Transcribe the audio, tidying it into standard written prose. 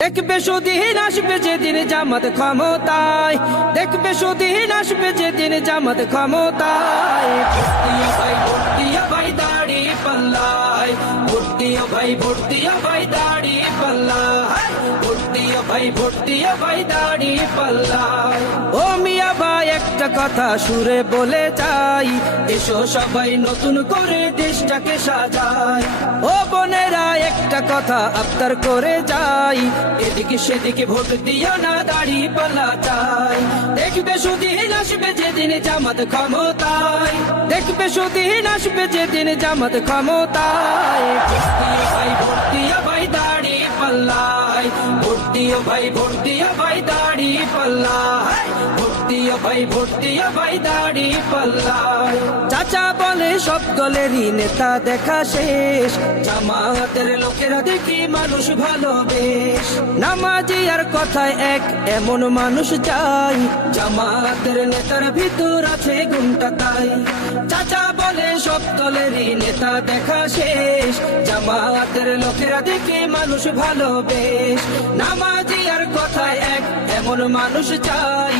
দেখবে সুদিন আসবে যেদিন জামাত ক্ষমতায়, দেখবে সুদিন আসবে যেদিন জামাত ক্ষমতায়। ভোট দিও ভাই দাড়ি পাল্লায়, ভোট দিও ভাই দাড়ি পাল্লায়, ভোট দিও ভাই দাড়ি পাল্লায়। ও মিয়া ভাই একটা কথা সুরে বলে যাই, এসো সবাই নতুন করে দেশটাকে সাজাই। ও বোনেরা একটা কথা আবদার করে যাই, এদিকে সেদিকে ভোট দিও না, দাড়ি পাল্লা চাই। দেখবে সুদিন আসবে যেদিন জামাত ক্ষমতায়, দেখবে সুদিন আসবে যেদিন জামাত ক্ষমতায়। ভোট দিও ভাই দাড়ি পাল্লায়, ভোট দিও ভাই দাড়ি পাল্লায়, ভোট দিও ভাই দাড়ি পাল্লায়। চাচা বলে সব দলেরই নেতা দেখা শেষ, জামাতের লোকেরা দেখি মানুষ ভালোবেশ। নামাজি আর কথায় এক এমন মানুষ চাই, জামাতের নেতার ভিতর আছে গুণটা তাই। চাচা বলে সব দলেরই নেতা দেখা শেষ, জামাতের লোকেরা দেখি মানুষ ভালোবেশ। নামাজি আর কথায় এক এমন মানুষ চাই।